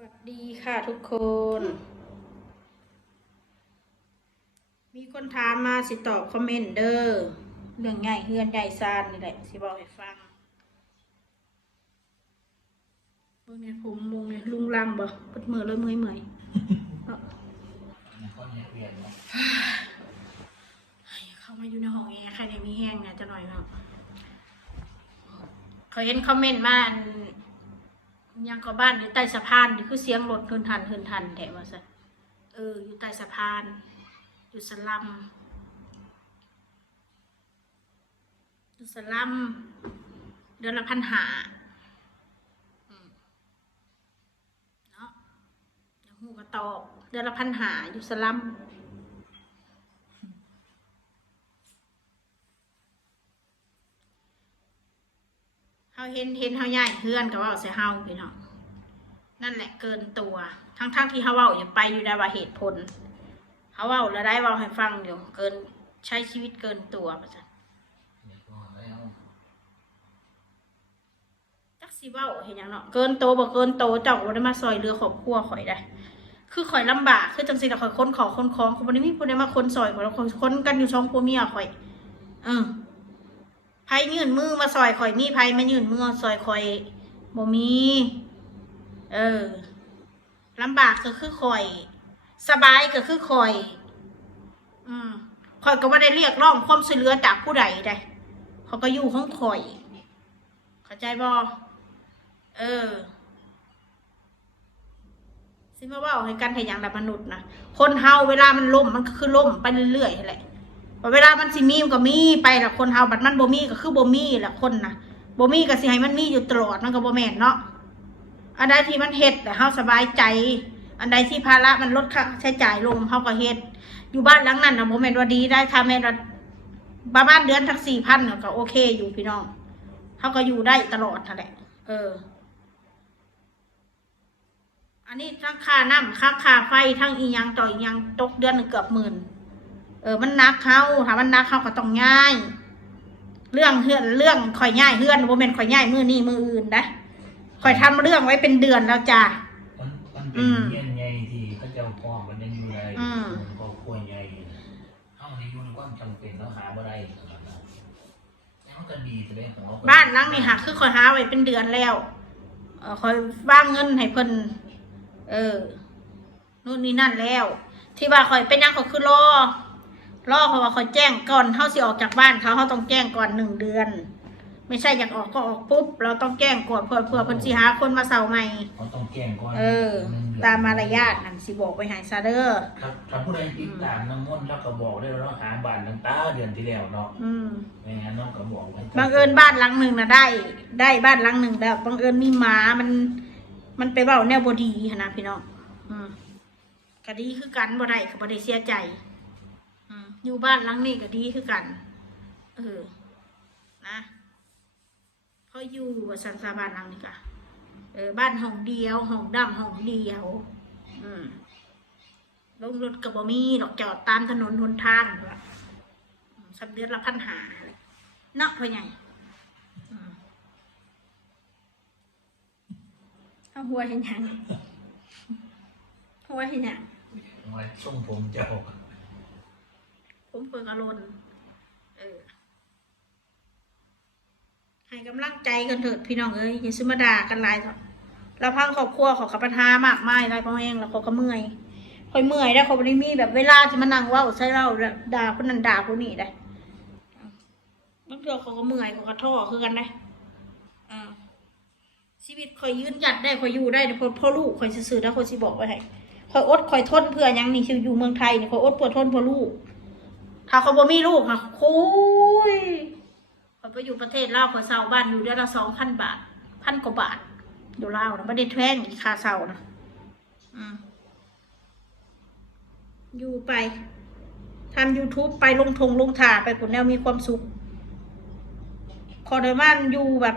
วัสดีค่ะทุกคน มีคนถามมาสิตอบคอมเมนต์เด้อเรื่องใหญ่เฮือนใหญ่ซานนี่แหละสิบอกให้ฟังเบิ่งเนี่ยผมมุงเนี่ยลุงลังบ่ปวดมือเลยเมื่อยเนาะเข้ามาอยู่ในห้องแอร์ใครได้มีแห้งเนี่ยจะหน่อยเนาะเขาเห็นคอมเมนต์มายังก็บ้านอยู่ใต้สะพานนี่คือเสียงรถเฮินทันแถวว่าซะอยู่ใต้สะพานอยู่สลัมเดือนละ1,500เนาะเดี๋ยวหูก็ตอบเดือนละ1,500อยู่สลัมเฮาเห็นเฮาใหญ่เฮือนก็เว้าใส่เฮาพี่น้องนั่นแหละเกินตัวทั้งที่เฮาเว้าอย่าไปอยู่ได้ว่าเหตุผลเฮาเว้าแล้วได้เว้าให้ฟังอยู่เกินใช้ชีวิตเกินตัวว่าซั่นจักสิเว้าเฮ็ดหยังเนาะเกินโตบ่เกินโตเจ้าบ่ได้มาซอยเหลือครอบครัวข่อยได้คือข่อยลำบากคือจังซี่ล่ะข่อยค้นของคือบ่ได้มีผู้ใดมาค้นซอยข่อยแล้วข่อยค้นกันอยู่2ผัวเมียข่อยไผยื่นมือมาซอยข่อยมีไผมายื่นมือซอยข่อยบ่มีลำบากก็คือข่อยสบายก็คือข่อยข่อยก็บ่ได้เรียกร้องความช่วยเหลือจากผู้ใดได้เขาก็อยู่ของข่อยเข้าใจบ่สิมาเว้าให้กันให้หยังแบบมนุษย์นะคนเฮาเวลามันล่มมันก็คือล่มไปเรื่อยๆแหละเวลามันสิมีมันก็มีไปละคนเฮาบัดมันบ่มีก็คือบ่มีแหละคนนะบ่มีก็สิให้มันมีอยู่ตลอดมันก็บ่แม่นเนาะอันใดที่มันเฮ็ดแต่เฮาสบายใจอันใดที่ภาระมันลดค่าใช้จ่ายลงเฮาก็เฮ็ดอยู่บ้านหลังนั้นน่ะบ่แม่นว่าดีได้ถ้าแม่นว่าบ้านเดือนทัก 4,000 ก็โอเคอยู่พี่น้องเฮาก็อยู่ได้ตลอดนั่นแหละอันนี้ทั้งค่าน้ำค่าไฟทั้งอีหยังต่ออีหยังตกเดือนนึงเกือบ10,000มันนักเขาถ้ามันนักเขาก็ต้องง่ายเรื่องข่อยง่ายเฮือนบ่แม่นข่อยง่ายมื้อนี้มื้ออื่นนะข่อยทำเรื่องไว้เป็นเดือนแล้วจ้ะมันเป็นเงี้ยใหญ่ที่เขาเจ้าพ่อมันยังอยู่ในครอบครัวใหญ่เฮาในอยู่ในความจำเป็นแล้วหาบ่ได้มันก็ดีแต่ของเราบ้านหลังนี่ค่ะคือข่อยหาไว้เป็นเดือนแล้วข่อยวางเงินให้เพิ่นนู่นนี่นั่นแล้วที่ว่าข่อยเป็นยังข่อยคือรอเพราะว่าข่อยแจ้งก่อนเฮาสิออกจากบ้านเขาต้องแจ้งก่อน1 เดือนไม่ใช่อยากออกก็ออกปุ๊บเราต้องแจ้งก่อนเพื่อเพิ่นสิหาคนมาเซาใหม่เขาต้องแจ้งก่อนตามมารยาทนั่นสิบอกไปให้ซะเด้อถ้าผู้ใดติดตามน้ำมนต์แล้วก็บอกได้แล้วหาบ้านตั้งแต่เดือนที่แล้วเนาะไม่งั้นน้องก็บอกไว้บังเอิญบ้านหลังหนึ่งน่ะได้บ้านหลังหนึ่งแล้วบังเอิญมีหมามันไปเว้าแนวบ่ดีนะพี่น้องก็ดีคือกันบ่ได้ก็บ่ได้เสียใจอยู่บ้านหลังนี้ก็ดีคือกันนะเขาอยู่ว่าสันสาบ้านหลังนี้ก็บ้านห้องเดียวห้องดำห้องเดียวลงรถก็บ่มีดอกจอดตามถนนหนทางว่าสักเดือนละ1,500เนาะพ่อใหญ่เอาหัวเห็นยังหัวเห็นยังส่งผมเจ้าผมเปิดอารมณ์ให้กำลังใจกันเถิดพี่น้องอย่าซื้อมาด่ากันหลายเถอะเราพังครอบครัวขอกับประทามากมายไรพ่อเองแล้วเขาก็เมื่อยคอยเมื่อยได้เขาไม่ได้มีแบบเวลาที่มานั่งว่าใช้เราด่าคนนั้นด่าคนนี้ได้บางทีเขาก็เมื่อยเขาก็ท้อคือกันได้ชีวิตคอยยืนหยัดได้คอยอยู่ได้เพราะลูกคอยซื่อๆนะคอยสิบอกไว้ให้คอยอดคอยทนเพื่อยังนี่อยู่เมืองไทยนี่คอยอดปวดทนเพราะลูกถ้าเขาบ่มีลูกค่ะคุยเขาไปอยู่ประเทศลาวคอยเช่าบ้านอยู่เดือนละ2,000 บาท1,000 กว่าบาทอยู่ลาวนะไม่ได้แพงค่าเช่านะอยู่ไปทำ YouTube ไปลงถ่าไปผลแนวมีความสุขขอเดยมันอยู่แบบ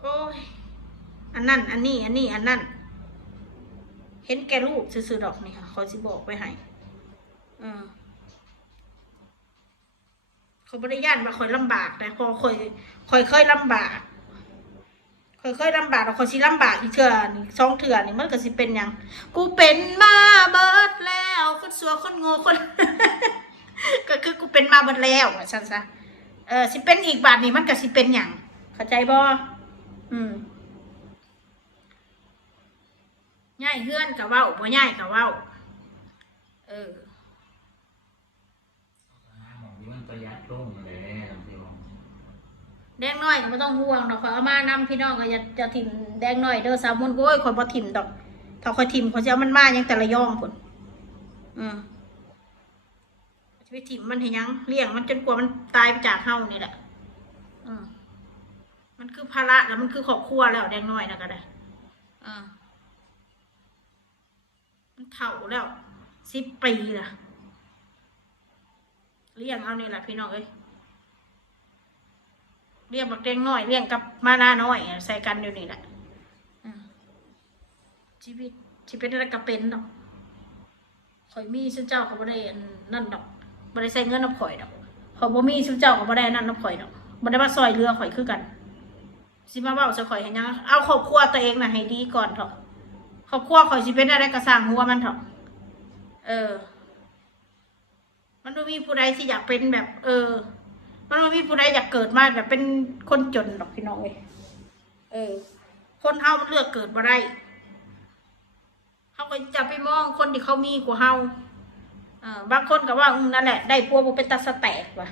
โอ้ยอันนั้นอันนี้อันนั้นเห็นแกลูกซื้อดอกนี่ค่ะเขาสิบอกไปให้เขาบริญาณมาคอยลำบากแต่พอคอยเคยลำบาก ค่อยๆลำบากเราคอยสิลำบากอีกเถื่อนี่สองเถื่อนี่มันก็สิเป็นหยังกูเป็นมาเบิดแล้วคนสัวคนโง่คน ก็คือกูเป็นมาเบิดแล้วว่าซั่นซะสิเป็นอีกบาทนี่มันก็สิเป็นหยังเข้าใจบ่ย่ายเฮือนกับเว้าบ่ย่ายกับเว้าหมองที่มันประหยัดลงเลยพี่น้องแดงน้อยก็ไม่ต้องห่วงดอกขอยเอามานำพี่น้องก็จะถิ่มแดงน้อยเด้อสาวมนต์โอ้ยขอยบ่ถิ่มดอกถ้าขอยถิ่มขอยจะเอามันมายังแต่ละย่องพุ่นจะไปถิ่มมันเห็นยังเลี้ยงมันจนกว่ามันตายไปจากเฮานี่แหละมันคือภาระแล้วมันคือครอบครัวแล้วแดงน้อยนะก็ได้มันเฒ่าแล้ว10 ปีละเลี้ยงเอานี่แหละพี่น้องเอ้ยเลี้ยงบักแดงน้อยเลี้ยงกับมานาน้อยใส่กันอยู่นี่แหละชีวิตอะไรก็เป็นดอกข่อยมีซึ่งเจ้าเขาบ่ได้นั่นดอกบ่ได้ใส่เงินน้ำข่อยดอกเขาบ่มีซึ่งเจ้าเขาบ่ได้นั่นน้ำข่อยดอกบ่ได้มาซอยเรือข่อยคือกันสิมาเว้าซะข่อยให้ยังเอาครอบครัวตัวเองน่ะให้ดีก่อนเถอะครอบครัวข่อยสิเป็นอะไรก็สร้างหัวมันเถอะมันบ่มีผู้ใดที่อยากเป็นแบบมันบ่มีผู้ใดอยากเกิดมาแบบเป็นคนจนดอกพี่น้องเว้ยคนเฮามันเลือกเกิดบ่ได้เฮาก็จะไปมองคนที่เขามีกว่าเฮาบางคนก็ว่านั่นแหละได้ผัวบ่เป็นตาสแตกว่ะ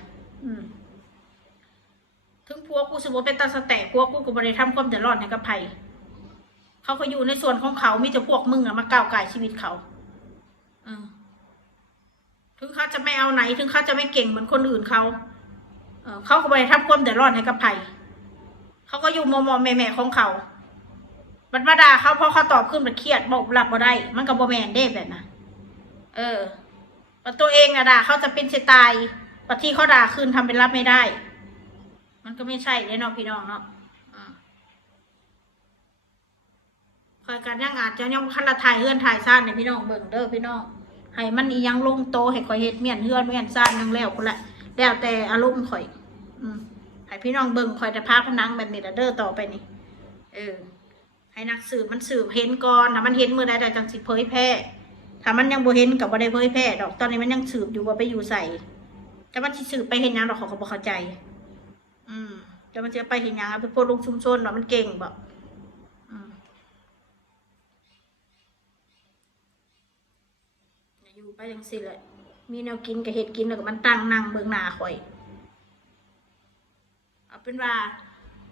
ถึงผัวกูสิบ่เป็นตาสแตกผัวกูก็บ่ได้ทำความเดือดร้อนให้กับไผเขาก็อยู่ในส่วนของเขามีแต่พวกมึงมาก้าวไก่ชีวิตเขาถึงเขาจะไม่เอาไหนถึงเขาจะไม่เก่งเหมือนคนอื่นเขาเขาก็ไปทำความเดือดร้อนให้กับไผ่เขาก็อยู่มอแม่ของเขาบัดมาด่าเขาเพราะเขาตอบขึ้นแบบเครียดบอกหลับบ่ได้มันก็บ่แมนได้แบบนะตัวเองอะด่าเขาจะเป็นเชตายปะที่เขาด่าคืนทำเป็นรับไม่ได้มันก็ไม่ใช่เลยเนาะพี่น้องเนาะคอยกันยังอาจจะยังคันละถ่ายเฮือนถ่ายซ่านเนี่ยพี่น้องเบิ่งเด้อพี่น้องให้มันอียังลงโตให้คอยเฮ็ดเมียนเฮือนเมียนซ่านนึงแล้วคนละแล้วแต่อารมณ์ข่อยให้พี่น้องเบิ่งข่อยแต่พาพนังแบบนี้เด้อต่อไปนี่ให้นักสืบมันสืบเห็นก่อนถ้ามันเห็นมือใดจังสิเผยแพร่ถ้ามันยังบ่เห็นกับบ่ได้เผยแพร่ดอกตอนนี้มันยังสืบอยู่ว่าไปอยู่ใส่แต่มันสิสืบไปเห็นยังดอกเขาก็บ่เข้าใจแต่มันจะไปเห็นยังไปโพสต์ลงชุมชนว่ามันเก่งบ่อยู่ไปจังสิเลยมีแนวกินกับเห็ดกินแล้วก็มันตั้งนั่งเบิ่งหน้าข่อยเอาเป็นว่า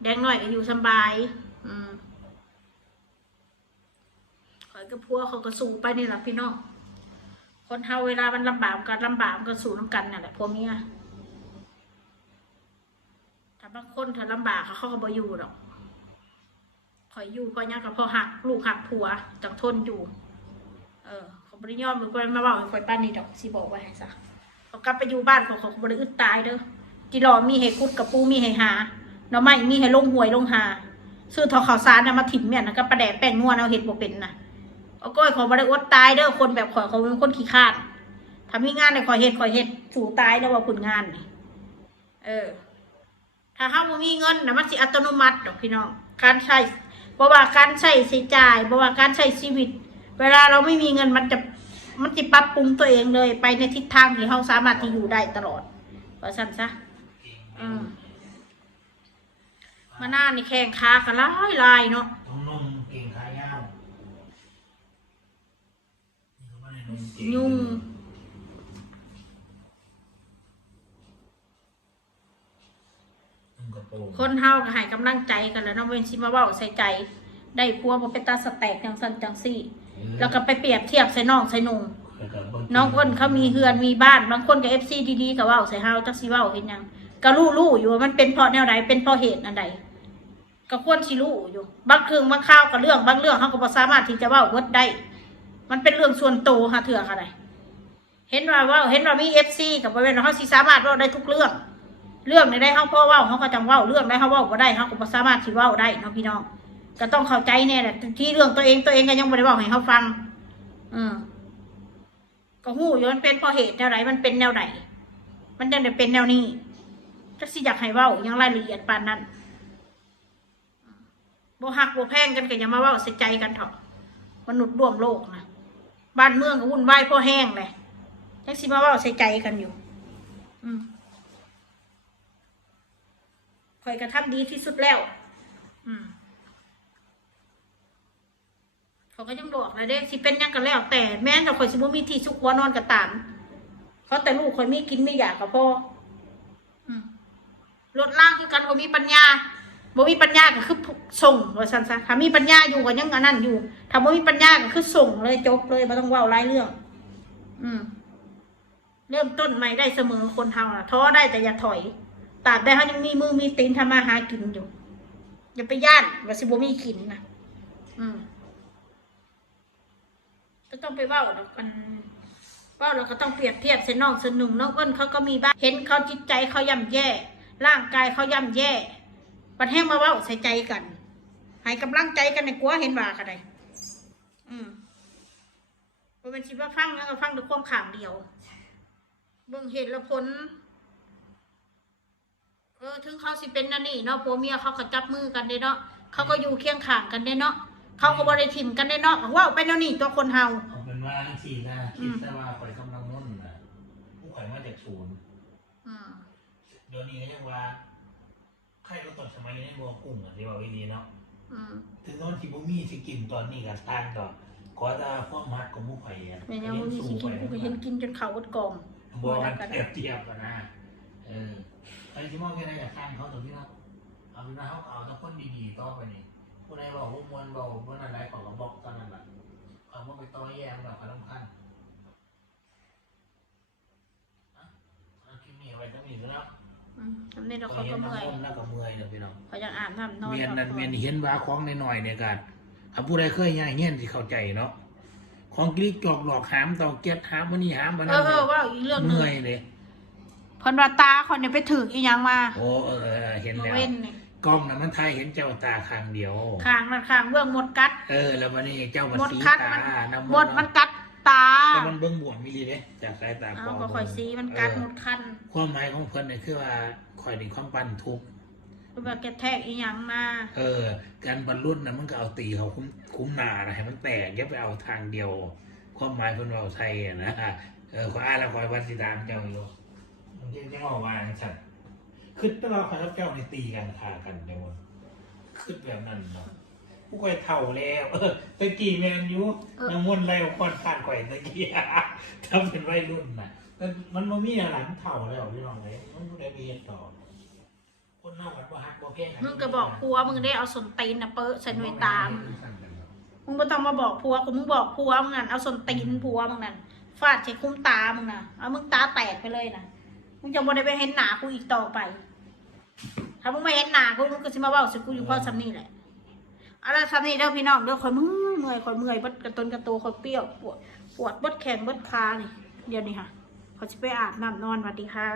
แดงน้อยก็อยู่สบายข่อยกับพวกเขาก็สู้ไปนี่แหละพี่น้องคนเฮาเวลามันลำบากกันก็สู้น้ำกันนั่นแหละพวกเมียถ้าบางคนถ้าลำบากเขาก็บ่อยู่หรอกข่อยอยู่เพราะยังกับพ่อหักลูกหักผัวจังทนอยู่เขาบริยอมหรือคนมาบอกให้ข่อยป้านนี่ดอกสิบอกไว้ให้ซะเขากลับไปอยู่บ้านเขาบริอึดตายเด้อจีรอมีให้คุดกับปูมีให้หาเนาะไม่มีให้ลงหวยลงหาซื้อทอข่าวสารมาถิ่มเนี่ยนะก็ประแดดแป้งนวลเอาเห็ดบ่เป็นนะเอาก้อยเขาบริอดตายเด้อคนแบบข่อยเขาเป็นคนขี้ข้านทำมีงานในข่อยเห็ดสู่ตายแล้วว่าผลงานนี่ถ้าเฮาบ่มีเงินนะมันสิอัตโนมัติดอกพี่น้องการใช้บ่ว่าการใช้จ่ายบ่ว่าการใช้ชีวิตเวลาเราไม่มีเงินมันจะปรับปรุงตัวเองเลยไปในทิศทางที่เราสามารถที่อยู่ได้ตลอดว่าซั่นซะมาหน้านี่แข้งขาก็ลายเนาะนุ่มเก่งขายาวยุ่งคนเฮาก็ให้กำลังใจกันแล้วเนาะเว้นสิมาเว้าใส่ใจได้ผัวบ่เป็นตาสแตกจังซั่นจังซี่แล้วก็ไปเปรียบเทียบใส่น้องใส่นุ่งน้องอ้นเขามีเฮือนมีบ้านบางคนกับ FC ดีๆก็เว้าใส่เฮาจักสิเว้าเฮ็ดหยังก็รู้อยู่ว่ามันเป็นเพราะแนวใดเป็นเพราะเหตุอันใดก็ควรสิรู้อยู่บางบางข่าวกับเรื่องบางเรื่องเฮาก็บ่สามารถที่จะเว้าเบิดได้มันเป็นเรื่องส่วนตัวหาเถื่อค่ะใดเห็นว่ามี FC กับบ่แม่นเฮาสิสามารถเว้าได้ทุกเรื่องในใดเฮาพอเว้าเฮาก็จังเว้าเรื่องใดเฮาเว้าบ่ได้เฮาก็บ่สามารถสิเว้าได้เนาะพี่น้องก็ต้องเข้าใจแน่แหละที่เรื่องตัวเองก็ยังบ่ได้เว้าให้เฮาฟังก็ฮู้อยู่มันเป็นเพราะเหตุแนวไหนมันเป็นแนวไหนมันจังได้เป็นแนวนี้จักสิอยากให้เว้ายังรายละเอียดปานนั้น บ่ฮักบ่แพงกันก็อย่ามาเว้าใส่ใจกันเถอะมนุษย์ร่วมโลกนะบ้านเมืองก็วุ่นวายพอแห้งเลยยังสิมาเว้าใส่ใจกันอยู่ข่อยก็ทำดีที่สุดแล้วเขาก็ยังบอกเลยเด้สิเป็นยังกันแล้ว แต่แม้แต่ข่อยสิบ่มีที่สุขหัวนอนก็ตามเขาแต่ลูกข่อยมีกินไม่อยากก็พอลดล่างคือกันบ่มีปัญญาบ่มีปัญญาก็คือส่งว่าซั่นซะถ้ามีปัญญาอยู่ก็ยังอันนั้นอยู่ถ้าบ่มีปัญญาก็คือส่งเลยจบเลยบ่ต้องเว้าหลายเรื่องเริ่มต้นใหม่ได้เสมอคนเฮาน่ะท้อได้แต่อย่าถอยตราบใดเฮายังมีมือมีตีนทำมาหากินอยู่อย่าไปย่านว่าสิบ่มีกินนะก็ต้องไปเว้าดอกกันเว้าแล้วก็ต้องเปรียบเทียบเส้นน้องเส้นหนุ่มน้องเอิ้นเขาก็มีบ้างเห็นเขาจิตใจเขาย่ำแย่ร่างกายเขาย่ำแย่ปัดแห้งมาเว้าใส่ใจกันให้กำลังใจกันในกลัวเห็นว่ากันได้บ่เป็นสิว่าฟังแล้วก็ฟังด้วยความข้างเดียวเบิ่งเหตุและผลถึงเขาสิเป็นนั่นนี่เนาะผัวเมียเขาก็จับมือกันเด้เนาะเขาก็อยู่เคียงข้างกันเด้เนาะเขาก็บ่ได้ถิ่มกันเด้เนาะว่าไปเนาะนี่ตัวคนเฮาเอาเป็นว่าทั้งสี่นะคิดแต่ว่าข่อยกำลังมุ่นนะผู้ข่อยมาจากศูนย์เดี๋ยวนี้ก็ยังว่าใครก็ตอนสมัยนี้บัวกุ้งที่ว่าวิธีเนาะถึงตอนที่บุมี่สิกินตอนนี้กันต่างก็ขอตาพ่อมัดของผู้ข่อยอ่ะแม่ยังบุมี่สิกินกูก็เห็นกินจนเข่าอดกองบัวกันเทียบกันนะไอ้ที่มองแค่ไหนจากข้างเขาตรงที่เราเอาเป็นว่าเขาเอาแต่คนดีๆต่อไปนี่ผู้ใดบอกว่ามวลบอกว่านั่นไรของเราบอกตอนนั้นแหละเอาว่าไปต่อแย่แบบความสำคัญคลิปนี้ไว้ต้องมีแล้วทำในเราเขาก็เมื่อยแล้วก็เมื่อยเลยพี่น้องเขายังอาบน้ำนอนเมียนนั่นเมียนเห็นว่าของในหน่อยเนี่ยกันถ้าผู้ใดเคยย่ายเงี้ยที่เข้าใจเนาะของกรีกจอกหลอกหามเตาเกียดหามวันนี้หามวันนั้นว่าอีกเรื่องเมื่อยเลยพนว่าตาคนเนี่ยไปถึงอีหยังมาโอ้เห็นแล้วกล้องน่ะมันไทยเห็นเจ้าตาข้างเดียวข้างนั่นข้างเบื้องหมดกัดแล้ววันนี้เจ้ามันสีตาหมดมันกัดตาแต่มันเบื้องบวกมีดีเลยจากสายตาปอก็ค่อยสีมันกัดหมดคันความหมายของเพิ่นเนี่ยคือว่าคอยในความปันทุกข์คือว่าแกแทกอีหยังมาการบรรลุน่ะมันก็เอาตีเขาคุ้มหนานะให้มันแตกอย่าไปเอาทางเดียวความหมายเพิ่นว่าไทยนะขออ่านแล้วคอยวันสิตามเจ้าอยู่มันยังออกมาฉันขึ้นตลอดคอยรับเจ้าในตีกันฆ่ากันเดี๋ยวขึ้นแบบนั้นเนาะผู้ก่อยเท่าแล้วตะกี้แมนยูน้ำมันไรคอนผ่านก่อยตะกี้ทำเป็นวัยรุ่นน่ะมันไม่มีอะไรมันเท่าแล้วพี่น้องเลยมันไม่ได้มีเหตุต่อคนเน่ากันว่าฮักบ่แพ้มึงก็บอกผัวมึงได้เอาส้นตีนน่ะเปอะใส่หน่วยตามมึงไม่ต้องมาบอกผัวกูมึงบอกผัวมึงนั่นเอาส้นตีนผัวมึงนั่นฟาดใส่คุ้มตามึงน่ะเอามึงตาแตกไปเลยน่ะมึงจะบ่ได้ไปเห็นหน้ากูอีกต่อไปถ้ามึงไม่เห็นหน้ากูมึงก็สิมาเว้าสิกูอยู่เพราะซ้ำนี่แหละอะไรซ้ำนี่เด้อพี่น้องเด้อคอยเมื่อยเบิดกระตุนกระโตคอยเปรี้ยวปวดเบิดแขนเบิดขานี่เดี๋ยวนี้ค่ะเขาจะไปอาบน้ำนอนสวัสดีค่ะ